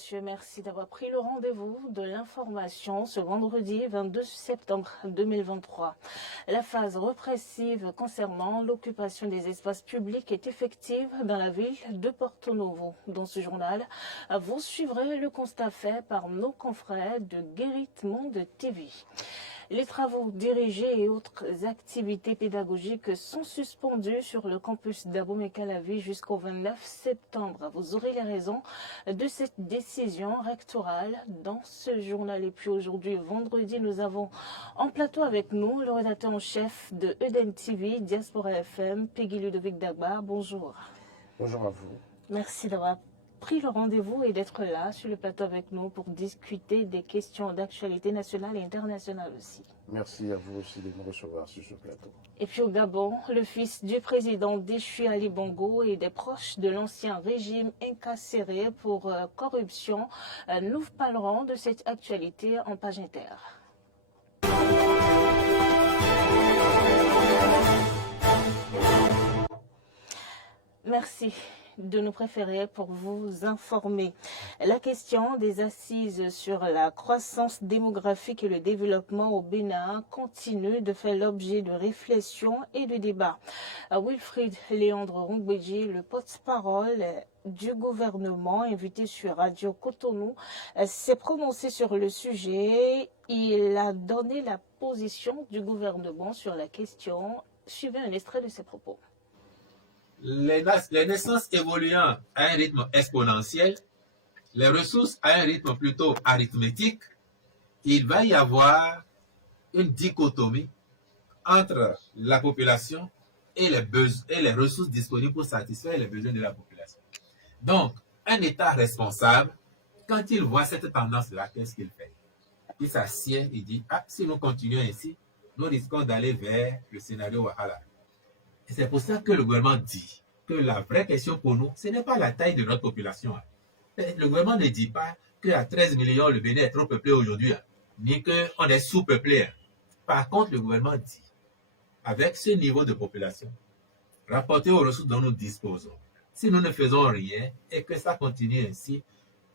messieurs, merci d'avoir pris le rendez-vous de l'information ce vendredi 22 septembre 2023. La phase répressive concernant l'occupation des espaces publics est effective dans la ville de Porto Novo. Dans ce journal, vous suivrez le constat fait par nos confrères de Guérit Monde TV. Les travaux dirigés et autres activités pédagogiques sont suspendus sur le campus d'Abomey-Calavi jusqu'au 29 septembre. Vous aurez les raisons de cette décision rectorale dans ce journal. Et puis aujourd'hui, vendredi, nous avons en plateau avec nous le rédacteur en chef de Eden TV, Diaspora FM, Peggy Ludovic Dagba. Bonjour. Bonjour à vous. Merci d'avoir pris le rendez-vous et d'être là sur le plateau avec nous pour discuter des questions d'actualité nationale et internationale aussi. Merci à vous aussi de me recevoir sur ce plateau. Et puis au Gabon, le fils du président déchu Ali Bongo et des proches de l'ancien régime incarcérés pour corruption. Nous parlerons de cette actualité en page inter. Merci de nous préférer pour vous informer. La question des assises sur la croissance démographique et le développement au Bénin continue de faire l'objet de réflexions et de débats. Wilfried Léandre Rongbeji, le porte-parole du gouvernement, invité sur Radio Cotonou, s'est prononcé sur le sujet. Il a donné la position du gouvernement sur la question. Suivez un extrait de ses propos. Les naissances évoluant à un rythme exponentiel, les ressources à un rythme plutôt arithmétique, il va y avoir une dichotomie entre la population et les ressources disponibles pour satisfaire les besoins de la population. Donc, un État responsable, quand il voit cette tendance-là, qu'est-ce qu'il fait? Il s'assied et dit, si nous continuons ainsi, nous risquons d'aller vers le scénario Wahala. Et c'est pour ça que le gouvernement dit que la vraie question pour nous, ce n'est pas la taille de notre population. Le gouvernement ne dit pas qu'à 13 millions, le Bénin est trop peuplé aujourd'hui, ni qu'on est sous-peuplé. Par contre, le gouvernement dit, avec ce niveau de population, rapporté aux ressources dont nous disposons, si nous ne faisons rien et que ça continue ainsi,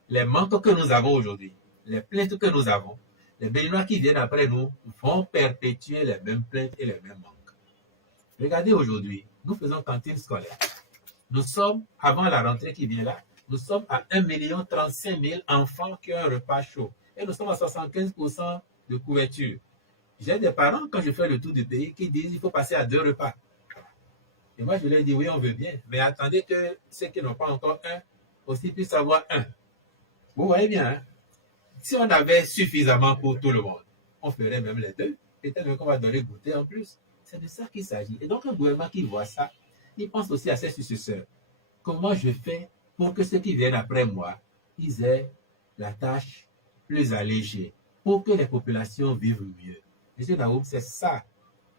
les manques que nous avons aujourd'hui, les plaintes que nous avons, les Béninois qui viennent après nous vont perpétuer les mêmes plaintes et les mêmes manques. Regardez aujourd'hui, nous faisons cantine scolaire. Nous sommes, avant la rentrée qui vient là, nous sommes à 1 35 000 enfants qui ont un repas chaud. Et nous sommes à 75% de couverture. J'ai des parents, quand je fais le tour du pays, qui disent qu'il faut passer à 2 repas. Et moi, je leur dis, oui, on veut bien. Mais attendez que ceux qui n'ont pas encore un aussi puissent avoir un. Vous voyez bien, hein? Si on avait suffisamment pour tout le monde, on ferait même les 2. Peut-être même qu'on va donner goûter en plus. C'est de ça qu'il s'agit. Et donc, un gouvernement qui voit ça, il pense aussi à ses successeurs. Comment je fais pour que ceux qui viennent après moi, ils aient la tâche plus allégée, pour que les populations vivent mieux. Monsieur Daoum, c'est ça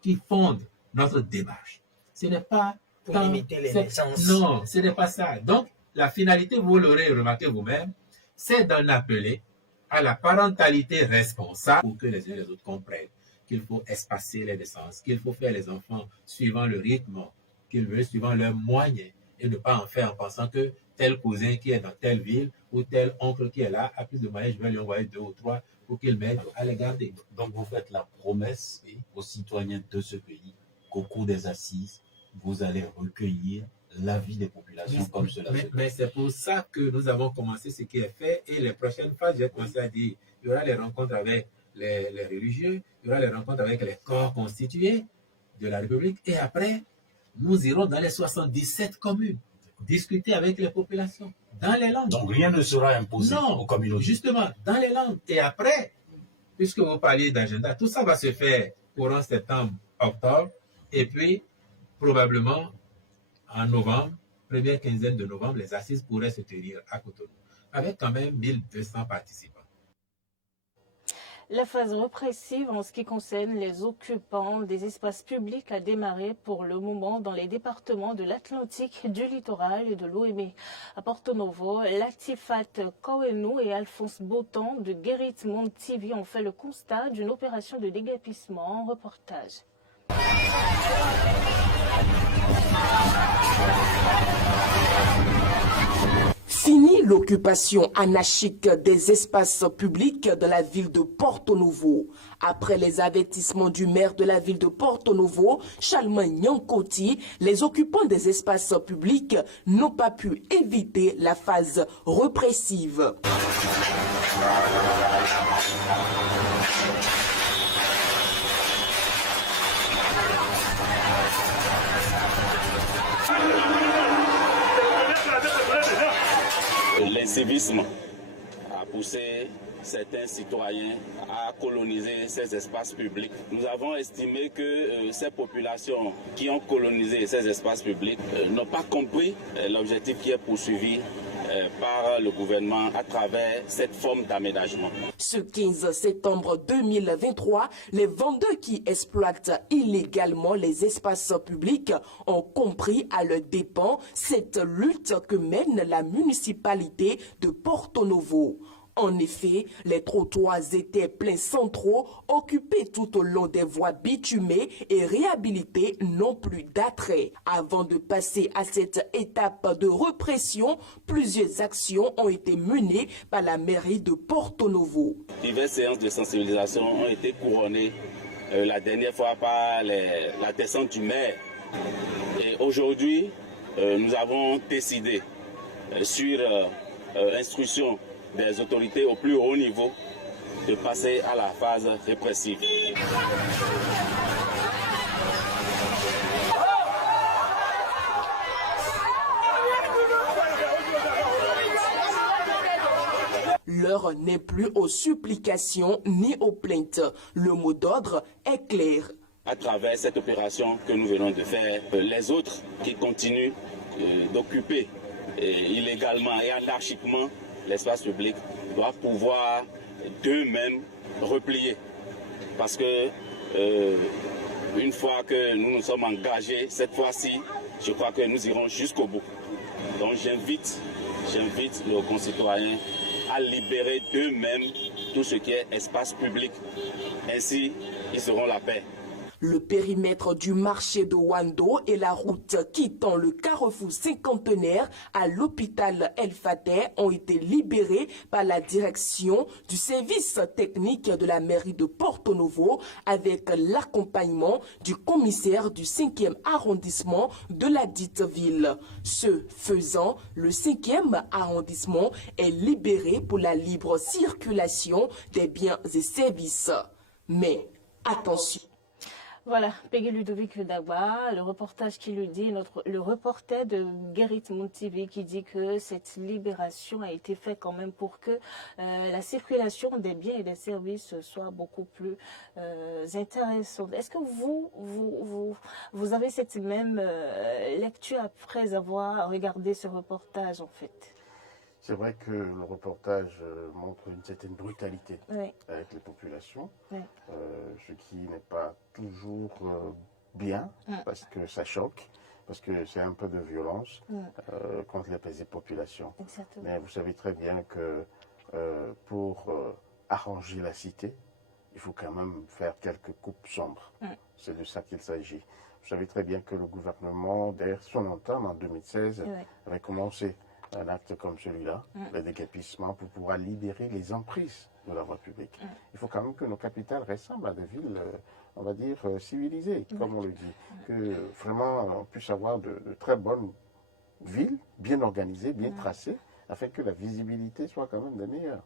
qui fonde notre démarche. Ce n'est pas... Pour limiter les naissances. Non, ce n'est pas ça. Donc, la finalité, vous l'aurez remarqué vous-même, c'est d'en appeler à la parentalité responsable pour que les uns et les autres comprennent qu'il faut espacer les naissances, qu'il faut faire les enfants suivant le rythme qu'ils veulent, suivant leurs moyens, et ne pas en faire en pensant que tel cousin qui est dans telle ville ou tel oncle qui est là a plus de moyens, je vais lui envoyer 2 ou 3 pour qu'il m'aide à les garder. Donc vous faites la promesse aux citoyens de ce pays qu'au cours des assises, vous allez recueillir l'avis des populations comme cela. Mais c'est pour ça que nous avons commencé ce qui est fait, et les prochaines phases, j'ai commencé à dire, il y aura les rencontres avec les religieux, il y aura les rencontres avec les corps constitués de la République, et après, nous irons dans les 77 communes, discuter avec les populations, dans les langues. Donc rien ne sera imposé aux communautés. Justement, dans les langues. Et après, puisque vous parliez d'agenda, tout ça va se faire courant septembre, octobre, et puis, probablement, en novembre, première quinzaine de novembre, les assises pourraient se tenir à Cotonou, avec quand même 1200 participants. La phase répressive en ce qui concerne les occupants des espaces publics a démarré pour le moment dans les départements de l'Atlantique, du littoral et de l'Ouémé. À Porto Novo, Latifat Kouenou et Alphonse Botan de Guérit Monde TV ont fait le constat d'une opération de déguerpissement. Reportage. Fini l'occupation anarchique des espaces publics de la ville de Porto Novo. Après les avertissements du maire de la ville de Porto Novo, Chalmin Nyankoti, les occupants des espaces publics n'ont pas pu éviter la phase répressive. L'incivisme a poussé certains citoyens à coloniser ces espaces publics. Nous avons estimé que ces populations qui ont colonisé ces espaces publics n'ont pas compris l'objectif qui est poursuivi par le gouvernement à travers cette forme d'aménagement. Ce 15 septembre 2023, les vendeurs qui exploitent illégalement les espaces publics ont compris à leurs dépens cette lutte que mène la municipalité de Porto Novo. En effet, les trottoirs étaient pleins centraux, occupés tout au long des voies bitumées et réhabilités non plus d'attrait. Avant de passer à cette étape de répression, plusieurs actions ont été menées par la mairie de Porto Novo. Diverses séances de sensibilisation ont été couronnées la dernière fois par la descente du maire. Et aujourd'hui, nous avons décidé sur instruction des autorités au plus haut niveau de passer à la phase répressive. L'heure n'est plus aux supplications ni aux plaintes. Le mot d'ordre est clair. À travers cette opération que nous venons de faire, les autres qui continuent d'occuper illégalement et anarchiquement l'espace public doivent pouvoir d'eux-mêmes replier. Parce que une fois que nous nous sommes engagés, cette fois-ci, je crois que nous irons jusqu'au bout. Donc j'invite nos concitoyens à libérer d'eux-mêmes tout ce qui est espace public. Ainsi, ils auront la paix. Le périmètre du marché de Wando et la route quittant le carrefour cinquantenaire à l'hôpital El Fateh ont été libérés par la direction du service technique de la mairie de Porto Novo avec l'accompagnement du commissaire du 5e arrondissement de la dite ville. Ce faisant, le 5e arrondissement est libéré pour la libre circulation des biens et services. Mais attention. Voilà, Peggy Ludovic Dagba, le reportage qui le dit, le reporter de Guérit TV qui dit que cette libération a été faite quand même pour que la circulation des biens et des services soit beaucoup plus intéressante. Est-ce que vous avez cette même lecture après avoir regardé ce reportage en fait? C'est vrai que le reportage montre une certaine brutalité Oui. avec les populations, Oui. Ce qui n'est pas toujours bien, parce que ça choque, parce que c'est un peu de violence contre les populations. Exactement. Mais vous savez très bien que pour arranger la cité, il faut quand même faire quelques coupes sombres. C'est de ça qu'il s'agit. Vous savez très bien que le gouvernement, dès son entame en 2016, avait commencé un acte comme celui-là, le déguerpissement, pour pouvoir libérer les emprises de la voie publique. Il faut quand même que nos capitales ressemblent à des villes, on va dire, civilisées, comme on le dit. Que vraiment, on puisse avoir de très bonnes villes, bien organisées, bien tracées, afin que la visibilité soit quand même des meilleures.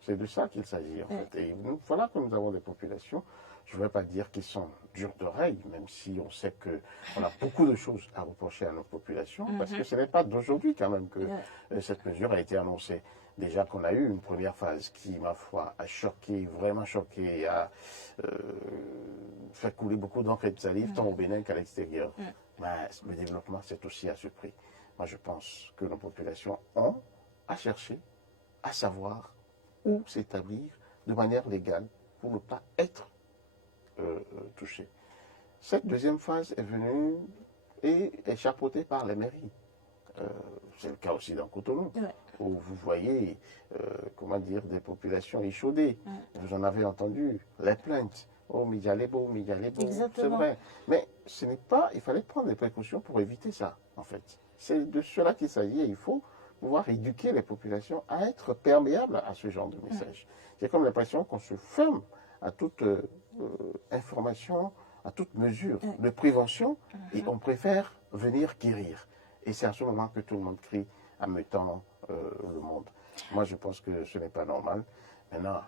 C'est de ça qu'il s'agit, en fait. Et nous, voilà que nous avons des populations, je ne vais pas dire qu'ils sont durs d'oreille, même si on sait qu'on a beaucoup de choses à reprocher à nos populations, parce que ce n'est pas d'aujourd'hui quand même que cette mesure a été annoncée. Déjà qu'on a eu une première phase qui, ma foi, a choqué, vraiment choqué, a fait couler beaucoup d'encre et de salive, tant au Bénin qu'à l'extérieur. Mais le développement, c'est aussi à ce prix. Moi, je pense que nos populations ont à chercher, à savoir où s'établir de manière légale pour ne pas être touchés. Cette deuxième phase est venue et est chapeautée par les mairies. C'est le cas aussi dans Cotonou, où vous voyez, comment dire, des populations échaudées. Vous en avez entendu les plaintes. Oh, Mijalebo, c'est vrai. Mais ce n'est pas, il fallait prendre des précautions pour éviter ça, en fait. C'est de cela qu'il s'agit et il faut pouvoir éduquer les populations à être perméables à ce genre de message. J'ai comme l'impression qu'on se ferme à toute information, à toute mesure de prévention, et on préfère venir guérir. Et c'est à ce moment que tout le monde crie en mettant le monde. Moi, je pense que ce n'est pas normal. Maintenant,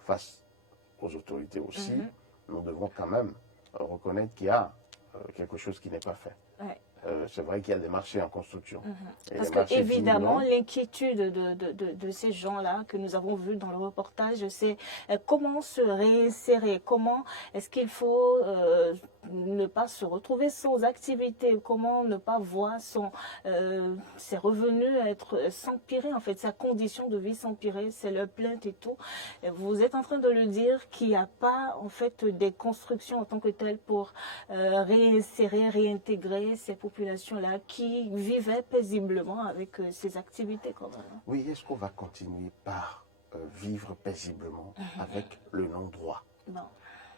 face aux autorités aussi, nous devons quand même reconnaître qu'il y a quelque chose qui n'est pas fait. C'est vrai qu'il y a des marchés en construction. Parce que évidemment, l'inquiétude de ces gens-là que nous avons vus dans le reportage, c'est comment se réinsérer, comment est-ce qu'il faut ne pas se retrouver sans activité, comment ne pas voir ses revenus s'empirer, en fait, sa condition de vie s'empirer, c'est leur plainte et tout. Et vous êtes en train de le dire qu'il n'y a pas en fait des constructions en tant que telles pour réinsérer, réintégrer ces populations-là qui vivaient paisiblement avec ces activités quand même. Oui, est-ce qu'on va continuer par vivre paisiblement avec le non-droit? Non.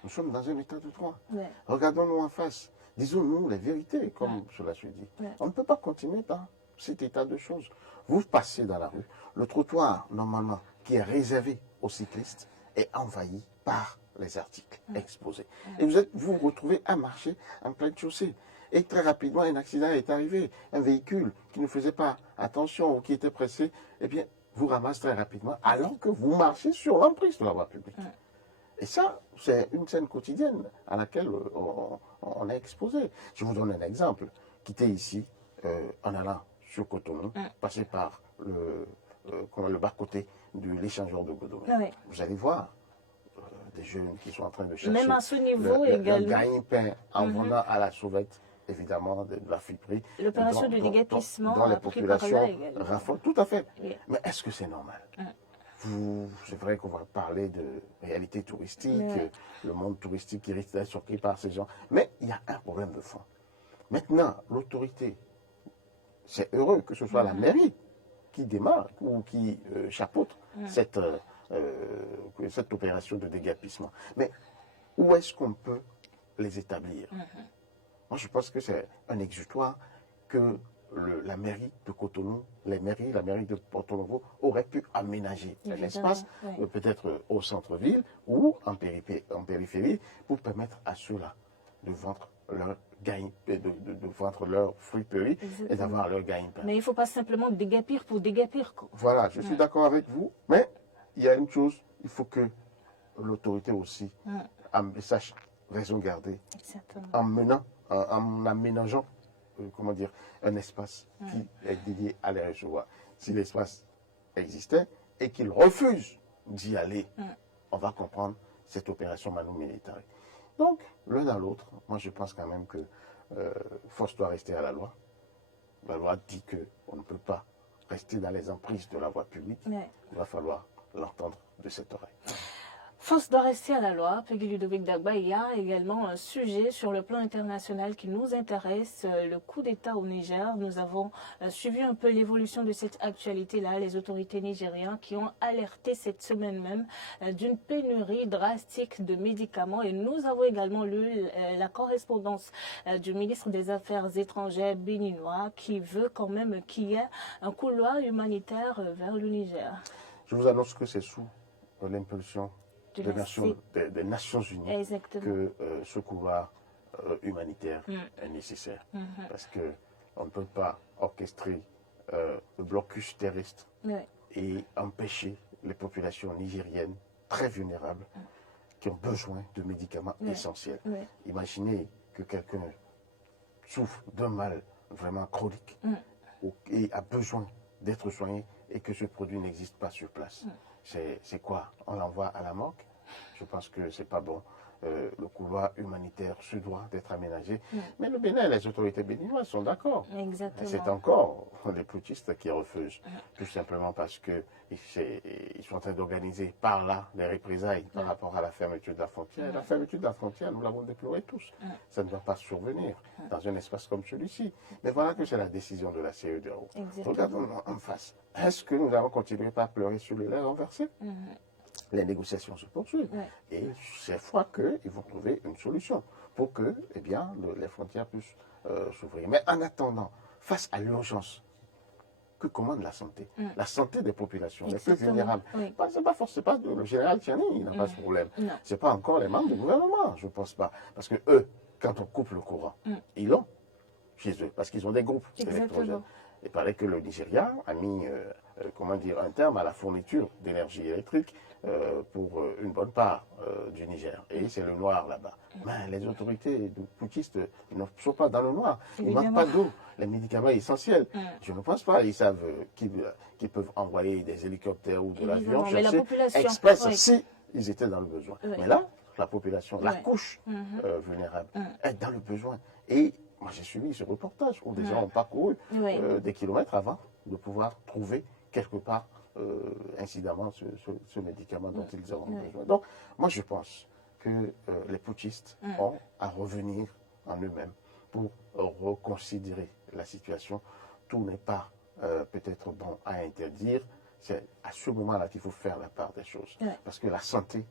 Nous sommes dans un état de droit. Ouais. Regardons-nous en face. Disons-nous les vérités, comme cela se dit. On ne peut pas continuer dans cet état de choses. Vous passez dans la rue, le trottoir, normalement, qui est réservé aux cyclistes, est envahi par les articles exposés. Et vous vous retrouvez à marcher en pleine chaussée. Et très rapidement, un accident est arrivé. Un véhicule qui ne faisait pas attention ou qui était pressé, eh bien, vous ramasse très rapidement, alors que vous marchez sur l'emprise de la voie publique. Et ça, c'est une scène quotidienne à laquelle on est exposé. Je vous donne un exemple. Quitter ici, en allant sur Cotonou, passer par le bas-côté de l'échangeur de Godomé. Vous allez voir des jeunes qui sont en train de chercher même à ce niveau également. le gagne-pain en venant à la sauvette, évidemment, de la friperie. L'opération de déguerpissement dans les a pris par là populations également. raffolent. Tout à fait. Oui. Mais est-ce que c'est normal? C'est vrai qu'on va parler de réalité touristique, le monde touristique qui risque d'être surpris par ces gens. Mais il y a un problème de fond. Maintenant, l'autorité, c'est heureux que ce soit la mairie qui démarre ou qui chapeaute cette opération de déguerpissement. Mais où est-ce qu'on peut les établir? Moi, je pense que c'est un exutoire que la mairie de Cotonou, la mairie de Porto Novo aurait pu aménager un espace, peut-être au centre-ville ou en périphérie, pour permettre à ceux-là de vendre leur gain, de vendre leur friperie et d'avoir leur gain-pain. Mais il ne faut pas simplement déguerpir pour déguerpir. Voilà, je suis d'accord avec vous, mais il y a une chose, il faut que l'autorité aussi sache raison garder en aménageant comment dire, un espace qui est dédié à les recevoir. Si l'espace existait et qu'il refuse d'y aller, on va comprendre cette opération Manu Militari. Donc, l'un dans l'autre, moi je pense quand même que force doit rester à la loi. La loi dit qu'on ne peut pas rester dans les emprises de la voie publique. Il va falloir l'entendre de cette oreille. Force doit rester à la loi. Peggy Ludovic Dagba, il y a également un sujet sur le plan international qui nous intéresse, le coup d'État au Niger. Nous avons suivi un peu l'évolution de cette actualité-là, les autorités nigériennes qui ont alerté cette semaine même d'une pénurie drastique de médicaments. Et nous avons également lu la correspondance du ministre des Affaires étrangères béninois qui veut quand même qu'il y ait un couloir humanitaire vers le Niger. Je vous annonce que c'est sous l'impulsion des Nations Unies que ce couloir humanitaire est nécessaire. Parce qu'on ne peut pas orchestrer le blocus terrestre et empêcher les populations nigériennes très vulnérables qui ont besoin de médicaments essentiels. Imaginez que quelqu'un souffre d'un mal vraiment chronique et a besoin d'être soigné et que ce produit n'existe pas sur place. C'est quoi? On l'envoie à la morgue? Je pense que c'est pas bon. Le couloir humanitaire se doit d'être aménagé. Mais le Bénin, les autorités béninoises sont d'accord. C'est encore les ploutistes qui refusent. Tout simplement parce qu'ils sont en train d'organiser par là des représailles par rapport à la fermeture de la frontière. La fermeture de la frontière, nous l'avons déploré tous. Ça ne doit pas survenir dans un espace comme celui-ci. Mais voilà que c'est la décision de la CEDEAO. Regardons en face. Est-ce que nous allons continuer par pleurer sur le lait renversé? Les négociations se poursuivent. Et c'est fois qu'ils vont trouver une solution pour que les frontières puissent s'ouvrir. Mais en attendant, face à l'urgence que commande la santé. La santé des populations, les plus Exactement. vulnérables. Oui. C'est pas forcément le général Tchiani, il n'a pas ce problème. Non. C'est pas encore les membres du gouvernement, je pense pas. Parce que eux, quand on coupe le courant, ils l'ont chez eux, parce qu'ils ont des groupes électrogènes. Exactement. Il paraît que le Nigeria a mis un terme à la fourniture d'énergie électrique pour une bonne part du Niger. Et c'est le noir là-bas. Mais les autorités poutistes ne sont pas dans le noir. Il ne manque pas d'eau, les médicaments essentiels. Je ne pense pas. Ils savent qu'ils peuvent envoyer des hélicoptères ou de l'avion mais la chercher population, express oui. si ils étaient dans le besoin. Oui. Mais là, la population, la Oui. couche vulnérable est dans le besoin. Et moi, j'ai suivi ce reportage où des gens ont parcouru Oui. des kilomètres avant de pouvoir trouver quelque part incidemment ce médicament dont ils auront besoin. Donc, moi, je pense que les putschistes ont à revenir en eux-mêmes pour reconsidérer la situation. Tout n'est pas peut-être bon à interdire. C'est à ce moment-là qu'il faut faire la part des choses. Parce que la santé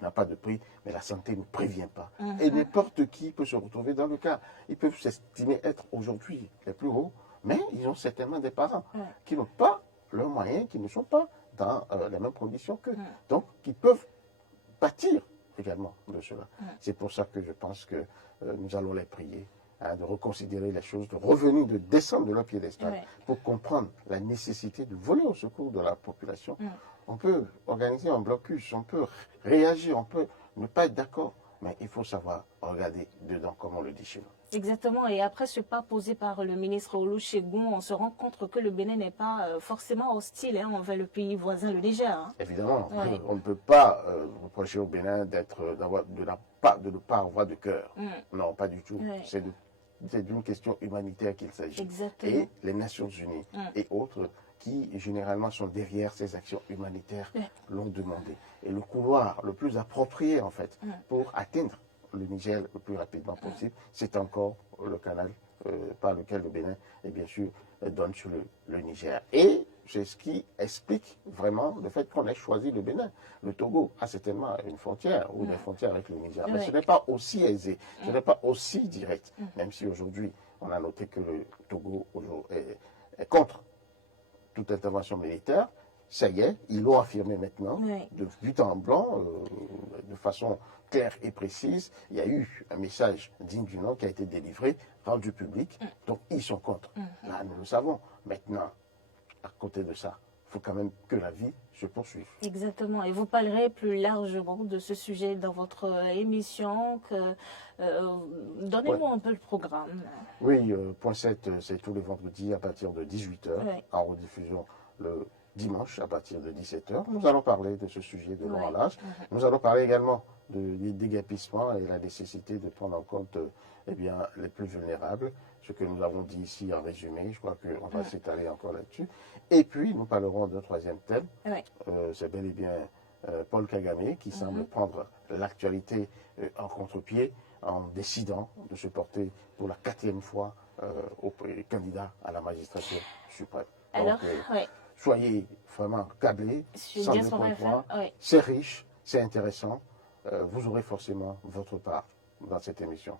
n'a pas de prix, mais la santé ne prévient pas. Et n'importe qui peut se retrouver dans le cas. Ils peuvent s'estimer être aujourd'hui les plus hauts, mais ils ont certainement des parents qui n'ont pas leurs moyens, qui ne sont pas dans les mêmes conditions qu'eux. Donc, qui peuvent pâtir également de cela. C'est pour ça que je pense que nous allons les prier de reconsidérer les choses, de revenir, de descendre de leur piédestal pour comprendre la nécessité de voler au secours de la population. On peut organiser un blocus, on peut réagir, on peut ne pas être d'accord, mais il faut savoir regarder dedans, comme on le dit chez nous. Exactement. Et après ce pas posé par le ministre Olusegun, on se rend compte que le Bénin n'est pas forcément hostile envers le pays voisin, le Niger. Évidemment, on ne peut pas reprocher au Bénin de ne pas avoir de cœur. Non, pas du tout. C'est d'une question humanitaire qu'il s'agit. Exactement. Et les Nations Unies et autres qui généralement sont derrière ces actions humanitaires l'ont demandé. Et le couloir le plus approprié en fait pour atteindre le Niger le plus rapidement possible, c'est encore le canal par lequel le Bénin, et bien sûr, donne sur le Niger. Et c'est ce qui explique vraiment le fait qu'on ait choisi le Bénin. Le Togo a certainement une frontière ou des frontières avec le Niger, mais ce n'est pas aussi aisé, ce n'est pas aussi direct, même si aujourd'hui, on a noté que le Togo est contre toute intervention militaire. Ça y est, ils l'ont affirmé maintenant, de but en blanc, de façon claire et précise. Il y a eu un message digne du nom qui a été délivré, rendu public, donc ils sont contre. Là, nous le savons. Maintenant, à côté de ça, il faut quand même que la vie se poursuive. Exactement. Et vous parlerez plus largement de ce sujet dans votre émission. Donnez-moi un peu le programme. Oui, point 7, c'est tous les vendredis à partir de 18h, en rediffusion le dimanche à partir de 17h. Nous allons parler de ce sujet de long en large. Nous allons parler également du déguerpissement et la nécessité de prendre en compte les plus vulnérables. Ce que nous avons dit ici en résumé, je crois qu'on va s'étaler encore là-dessus. Et puis, nous parlerons d'un troisième thème. C'est bel et bien Paul Kagame qui semble prendre l'actualité en contre-pied en décidant de se porter pour la 4e fois au candidat à la magistrature suprême. Alors, soyez vraiment câblés, sans Diaspora décontroit. FM, C'est riche, c'est intéressant. Vous aurez forcément votre part dans cette émission.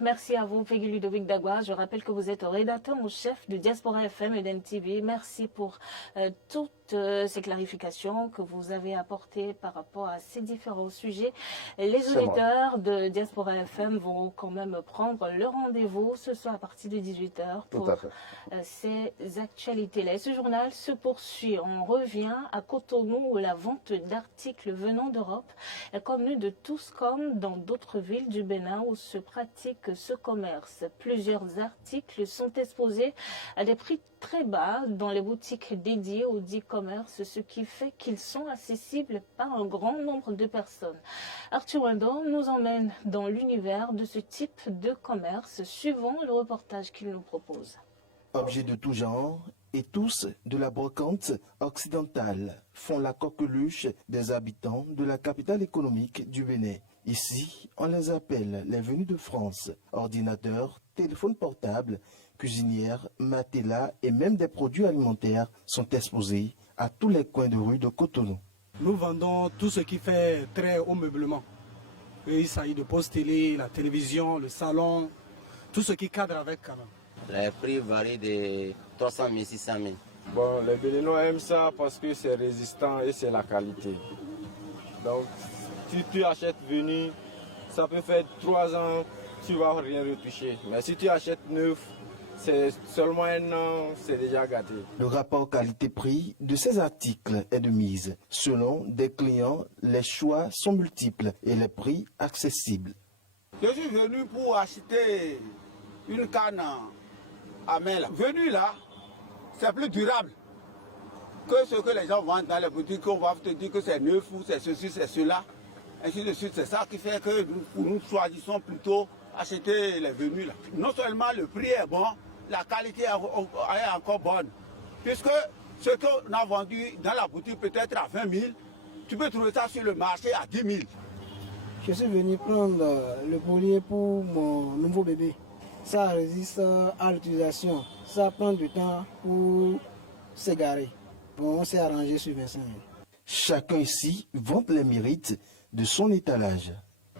Merci à vous, Peggy Ludovic Dagua. Je rappelle que vous êtes rédacteur en chef de Diaspora FM et d'NTV. Merci pour toutes ces clarifications que vous avez apportées par rapport à ces différents sujets. Les auditeurs de Diaspora FM vont quand même prendre le rendez-vous ce soir à partir de 18h pour ces actualités-là. Et ce journal se poursuit. On revient à Cotonou où la vente d'articles venant d'Europe est connue de tous comme dans d'autres villes du Bénin où se pratique ce commerce. Plusieurs articles sont exposés à des prix très bas dans les boutiques dédiées au dit commerce, ce qui fait qu'ils sont accessibles par un grand nombre de personnes. Arthur Wendor nous emmène dans l'univers de ce type de commerce, suivant le reportage qu'il nous propose. Objets de tout genre et tous de la brocante occidentale font la coqueluche des habitants de la capitale économique du Bénin. Ici, on les appelle les venus de France. Ordinateurs, téléphones portables, cuisinières, matelas et même des produits alimentaires sont exposés à tous les coins de rue de Cotonou. Nous vendons tout ce qui fait trait au meublement. Et il s'agit de poste télé, la télévision, le salon, tout ce qui cadre avec quand même. Les prix varient de 300 000 600 000. Bon, les Béninois aiment ça parce que c'est résistant et c'est la qualité. Donc, si tu achètes venu, ça peut faire 3 ans, tu ne vas rien retoucher. Mais si tu achètes neuf, c'est seulement 1 an, c'est déjà gâté. Le rapport qualité-prix de ces articles est de mise. Selon des clients, les choix sont multiples et les prix accessibles. Je suis venu pour acheter une canne à main. Venu là, c'est plus durable que ce que les gens vendent dans les boutiques. On va te dire que c'est neuf ou c'est ceci, c'est cela. Ainsi de suite. C'est ça qui fait que nous choisissons plutôt acheter les venus là. Non seulement le prix est bon, la qualité est encore bonne. Puisque ce qu'on a vendu dans la boutique peut-être à 20 000, tu peux trouver ça sur le marché à 10 000. Je suis venu prendre le collier pour mon nouveau bébé. Ça résiste à l'utilisation. Ça prend du temps pour s'égarer. Bon, on s'est arrangé sur 25 000. Chacun ici vante les mérites de son étalage.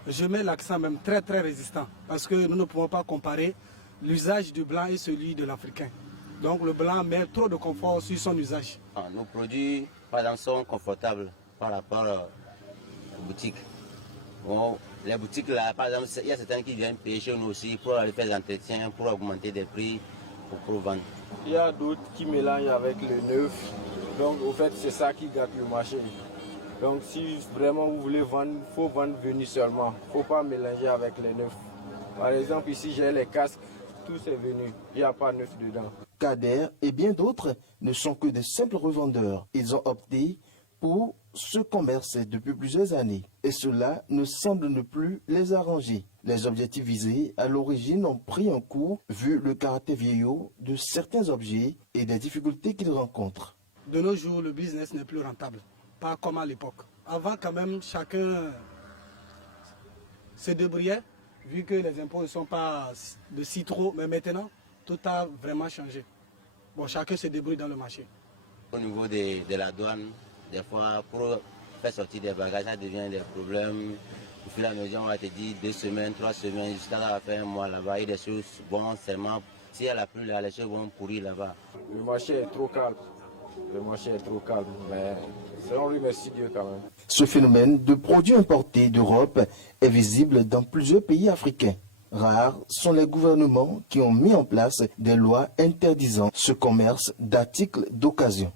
Je mets l'accent même très résistant parce que nous ne pouvons pas comparer l'usage du blanc et celui de l'africain. Donc le blanc met trop de confort sur son usage. Nos produits, par exemple, sont confortables par rapport aux boutiques. Bon, les boutiques là, par exemple, il y a certains qui viennent payer chez nous aussi pour aller faire des entretiens, pour augmenter des prix, pour vendre. Il y a d'autres qui mélangent avec le neuf. Donc au fait, c'est ça qui gâte le marché. Donc si vraiment vous voulez vendre, il faut vendre venu seulement. Il ne faut pas mélanger avec les neufs. Par exemple, ici j'ai les casques, tout c'est venu. Il n'y a pas neuf dedans. Kader et bien d'autres ne sont que de simples revendeurs. Ils ont opté pour ce commerce depuis plusieurs années. Et cela ne semble ne plus les arranger. Les objectifs visés à l'origine ont pris un coup vu le caractère vieillot de certains objets et des difficultés qu'ils rencontrent. De nos jours, le business n'est plus rentable. Pas comme à l'époque. Avant, quand même, chacun se débrouillait, vu que les impôts ne sont pas de si trop. Mais maintenant, tout a vraiment changé. Bon, chacun se débrouille dans le marché. Au niveau de la douane, des fois, pour faire sortir des bagages, ça devient des problèmes. Au fur et à mesure, on va te dire 2 semaines, 3 semaines, jusqu'à la fin, un mois là-bas. Il y a des choses bonnes seulement. S'il y a la pluie là, les choses vont pourrir là-bas. Le marché est trop calme. Le marché est trop calme, mais selon lui, merci Dieu quand même. Ce phénomène de produits importés d'Europe est visible dans plusieurs pays africains. Rares sont les gouvernements qui ont mis en place des lois interdisant ce commerce d'articles d'occasion.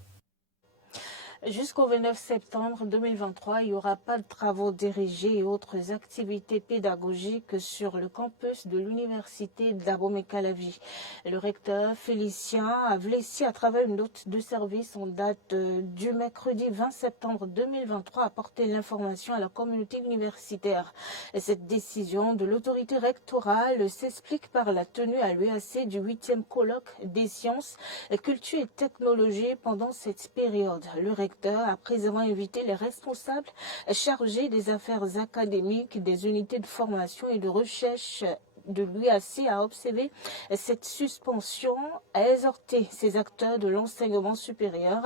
Jusqu'au 29 septembre 2023, il n'y aura pas de travaux dirigés et autres activités pédagogiques sur le campus de l'université d'Abomey-Calavi. Le recteur Félicien Avlessi, à travers une note de service en date du mercredi 20 septembre 2023, a porté l'information à la communauté universitaire. Et cette décision de l'autorité rectorale s'explique par la tenue à l'UAC du 8e colloque des sciences, culture et technologie pendant cette période. Le recteur a précisément invité les responsables chargés des affaires académiques, des unités de formation et de recherche de l'UAC à observer cette suspension, a exhorté ces acteurs de l'enseignement supérieur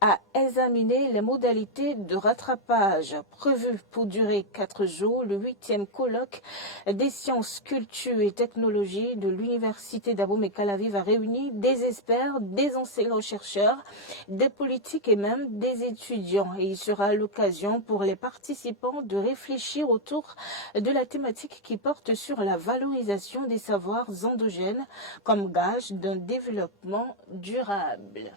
à examiner les modalités de rattrapage prévues pour durer 4 jours. Le 8e colloque des sciences, culture et technologies de l'université d'Abomey-Calavi va réunir des experts, des enseignants-chercheurs, des politiques et même des étudiants. Et il sera l'occasion pour les participants de réfléchir autour de la thématique qui porte sur la valorisation des savoirs endogènes comme gage d'un développement durable.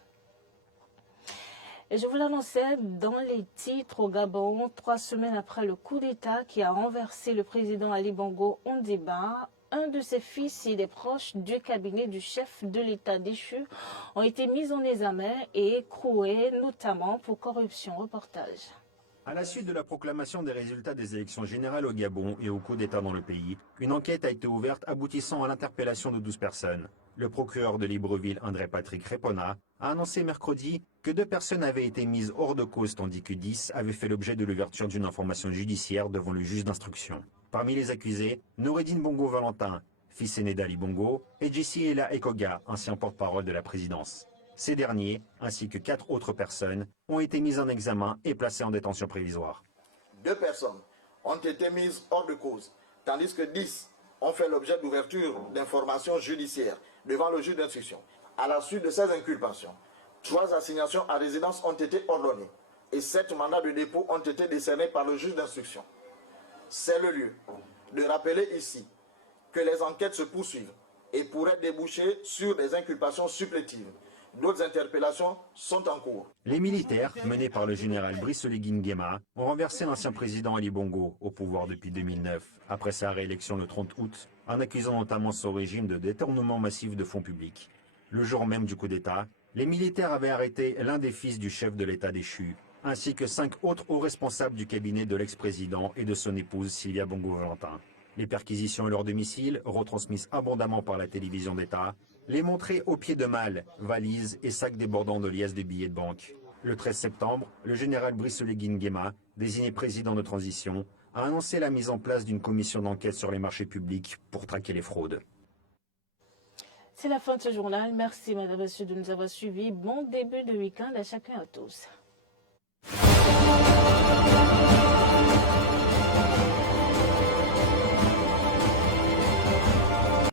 Et je vous l'annonçais dans les titres au Gabon, 3 semaines après le coup d'État qui a renversé le président Ali Bongo Ondimba, un de ses fils et des proches du cabinet du chef de l'État déchu ont été mis en examen et écroués, notamment pour corruption. Reportage. À la suite de la proclamation des résultats des élections générales au Gabon et au coup d'État dans le pays, une enquête a été ouverte aboutissant à l'interpellation de 12 personnes. Le procureur de Libreville, André-Patrick Repona, a annoncé mercredi que 2 personnes avaient été mises hors de cause tandis que 10 avaient fait l'objet de l'ouverture d'une information judiciaire devant le juge d'instruction. Parmi les accusés, Noureddine Bongo Valentin, fils aîné d'Ali Bongo, et Jessie Ella Ekoga, ancien porte-parole de la présidence. Ces derniers, ainsi que 4 autres personnes, ont été mises en examen et placées en détention prévisoire. 2 personnes ont été mises hors de cause, tandis que 10 ont fait l'objet d'ouverture d'informations judiciaires devant le juge d'instruction. À la suite de ces inculpations, 3 assignations à résidence ont été ordonnées et 7 mandats de dépôt ont été décernés par le juge d'instruction. C'est le lieu de rappeler ici que les enquêtes se poursuivent et pourraient déboucher sur des inculpations supplétives. D'autres interpellations sont en cours. Les militaires, menés par le général Brice Oligui Nguema, ont renversé l'ancien président Ali Bongo au pouvoir depuis 2009, après sa réélection le 30 août, en accusant notamment son régime de détournement massif de fonds publics. Le jour même du coup d'État, les militaires avaient arrêté l'un des fils du chef de l'État déchu, ainsi que 5 autres hauts responsables du cabinet de l'ex-président et de son épouse Sylvia Bongo-Valentin. Les perquisitions à leur domicile, retransmises abondamment par la télévision d'État, les montraient au pied de malles, valises et sacs débordant de liasses de billets de banque. Le 13 septembre, le général Brice Oligui Nguema, désigné président de transition, a annoncé la mise en place d'une commission d'enquête sur les marchés publics pour traquer les fraudes. C'est la fin de ce journal. Merci, madame, monsieur, de nous avoir suivis. Bon début de week-end à chacun et à tous.